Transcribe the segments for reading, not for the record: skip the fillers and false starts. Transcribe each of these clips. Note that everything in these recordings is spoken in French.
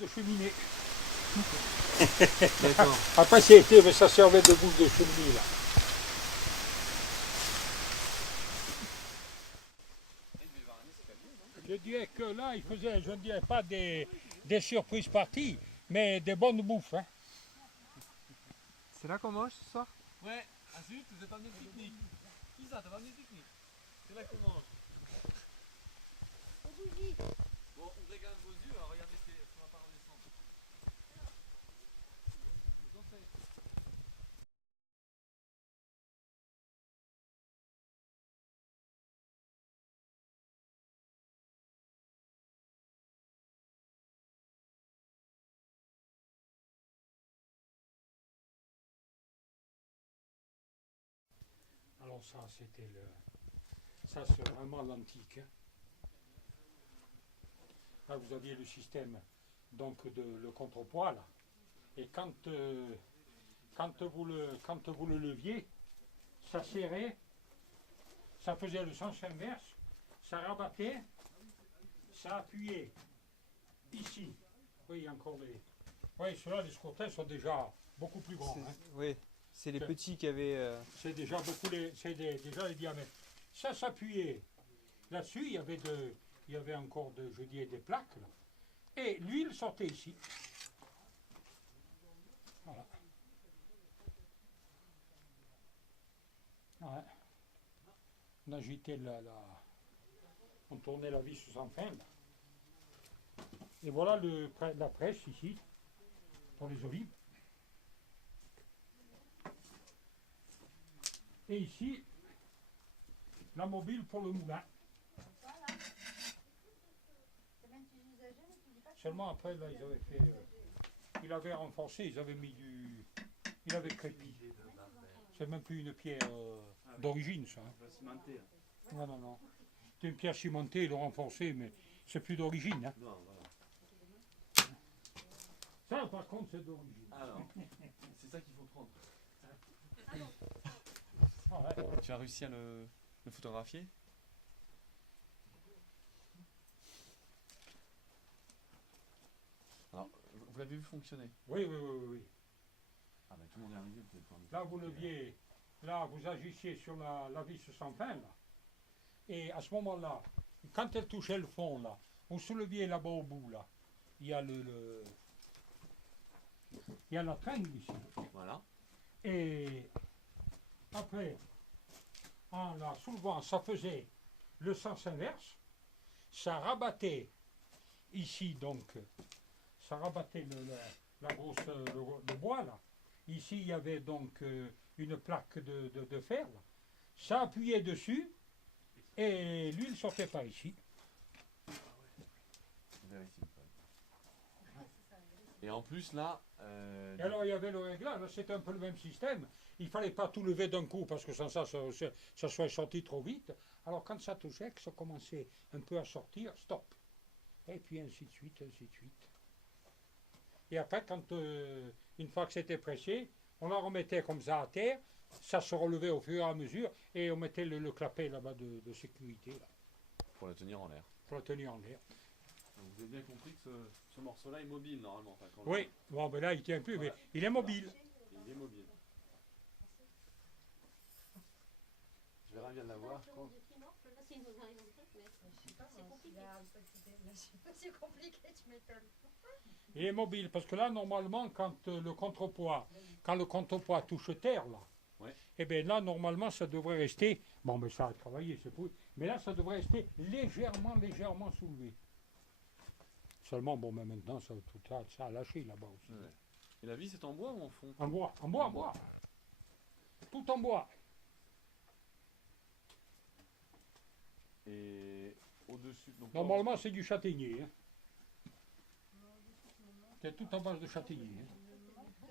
de cheminée. D'accord. Après, ça servait de bouffe de cheminée, là. Je dirais que là, il faisait, je ne dirais pas des surprises parties, mais des bonnes bouffes. Hein. C'est là qu'on mange ce soir? Ouais, ah zut, vous êtes emmené pique-nique. Qui ça, t'as pas amené pique-nique? C'est là qu'on mange. Bon, ouvrez quand même vos yeux, alors regardez, ça va pas redescendre. Alors ça, ça c'est vraiment l'antique. Hein. Là, vous aviez le système donc le contrepoids là. Et quand vous le leviez, ça serrait, ça faisait le sens inverse, ça rabattait, ça appuyait ici. Oui, il y a encore des. Oui, ceux-là, les scooters sont déjà beaucoup plus grands. Hein. Oui, c'est les petits qui avaient. C'est déjà déjà les diamètres. Ça s'appuyait là-dessus, il y avait encore je dirais, des plaques. Là. Et l'huile sortait ici. Voilà. Ouais. On agitait on tournait la vis sans fin. Là. Et voilà la presse ici, pour les olives. Et ici, la mobile pour le moulin. Seulement après, là, ils avaient fait. Ils avaient renforcé, ils avaient mis il avait crépi. C'est même plus une pierre d'origine, ça. Hein. Non, non, non. C'est une pierre cimentée, ils l'ont renforcée, mais c'est plus d'origine. Hein. Non, voilà. Ça, par contre, c'est d'origine. Alors, c'est ça qu'il faut prendre. Ah ouais. Tu as réussi à le photographier? Alors, vous l'avez vu fonctionner? Oui, oui, oui, oui. Ah ben tout le monde est arrivé, vous pouvez prendre. Là, vous leviez, là, vous agissiez sur la vis sans fin, là. Et à ce moment-là, quand elle touchait le fond, là, vous souleviez là-bas au bout, là, il y a il y a la tringle ici. Voilà. Et après, en la soulevant, ça faisait le sens inverse, ça rabattait ici, donc, ça rabattait la grosse, le bois, là. Ici, il y avait donc une plaque de fer, là. Ça appuyait dessus, et l'huile sortait par ici. Vérifiez. Et en plus là. Et alors il y avait le réglage, c'était un peu le même système. Il ne fallait pas tout lever d'un coup parce que sans ça serait sorti trop vite. Alors quand ça touchait, que ça commençait un peu à sortir, stop. Et puis ainsi de suite, ainsi de suite. Et après, une fois que c'était pressé, on la remettait comme ça à terre, ça se relevait au fur et à mesure, et on mettait le clapet là-bas de sécurité, là, pour la tenir en l'air. pour la tenir en l'air. Vous avez bien compris que ce morceau-là est mobile normalement. Enfin, Oui, bon, ben là il tient plus, mais il est mobile. Il est mobile. Je verrai bien de l'avoir. C'est compliqué, tu m'étonnes. Il est mobile, parce que là, normalement, quand le contrepoids touche terre, là, ouais. et bien là, normalement, ça devrait rester, bon, mais ça a travaillé, c'est pour, mais là, ça devrait rester légèrement soulevé. Seulement, bon, mais maintenant, ça a lâché là-bas aussi. Ouais. Et la vis est en bois ou en fond? En bois, en bois, en bois. Tout en bois. Et au-dessus. Normalement, c'est du châtaignier. Hein. C'est tout en base de châtaignier.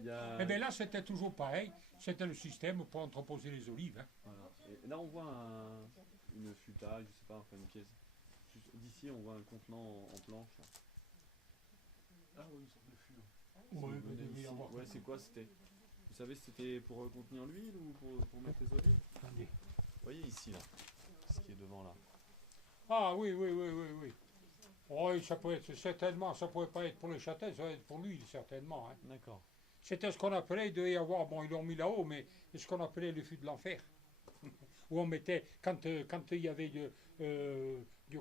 Hein. Et bien là, c'était toujours pareil. C'était le système pour entreposer les olives. Hein. Voilà. Et là, on voit une futaille, je sais pas, enfin une pièce. D'ici, on voit un contenant en planche. Là. Ah oui, une sorte de fût. Oui, il devait y avoir. Ouais, c'est quoi c'était? Vous savez si c'était pour contenir l'huile ou pour mettre les olives? Attendez. Vous voyez ici, là, ce qui est devant là. Ah oui, oui, oui, oui, oui. Oh, et ça peut être certainement, ça pouvait pas être pour les châtaignes, ça va être pour l'huile certainement. Hein. D'accord. C'était ce qu'on appelait, il devait y avoir, bon ils l'ont mis là-haut, mais ce qu'on appelait le fût de l'enfer. Où on mettait, quand il y avait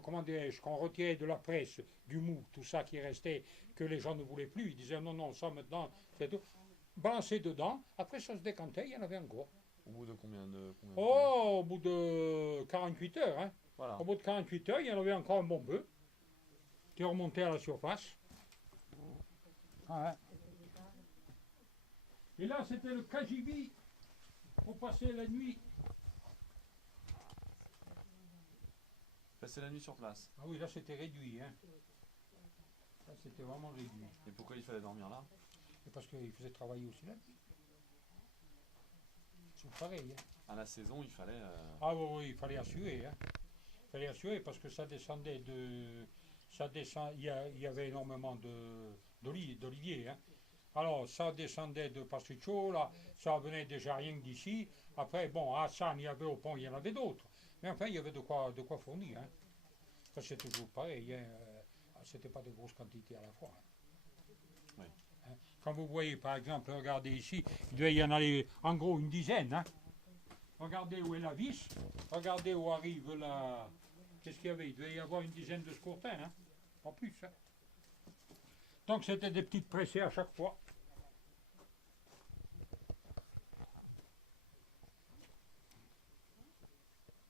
comment dirais-je, qu'on retirait de la presse, du mou, tout ça qui restait, que les gens ne voulaient plus, ils disaient non, non, ça maintenant, c'est tout. Balancer dedans, après ça se décantait, il y en avait encore. Au bout de combien de temps? Oh, au bout de 48 heures, hein. Voilà. Au bout de 48 heures, il y en avait encore un bon peu qui remontait à la surface. Ouais. Et là, c'était le cagibi pour passer la nuit. Passer la nuit sur place. Ah oui, là, c'était réduit. Hein. Là, c'était vraiment réduit. Et pourquoi il fallait dormir là? C'est parce qu'il faisait travailler aussi là. C'est pareil. Hein. À la saison, il fallait. Ah oui, oui, il fallait assurer. Hein. Il fallait assurer parce que ça descendait de. Il y avait énormément d'oliviers. Hein. Alors, ça descendait de Pastriccio, là, ça venait déjà rien que d'ici. Après, bon, à Hassan, il y avait au pont, il y en avait d'autres. Mais enfin, il y avait de quoi fournir. Hein. Ça, c'est toujours pareil. Hein. C'était pas de grosses quantités à la fois. Hein. Oui. Hein. Quand vous voyez, par exemple, regardez ici, il devait y en aller en gros une dizaine. Hein. Regardez où est la vis, regardez où arrive la. Qu'est-ce qu'il y avait? Il devait y avoir une dizaine de scourtins, hein. Pas plus. Hein. Donc c'était des petites pressées à chaque fois.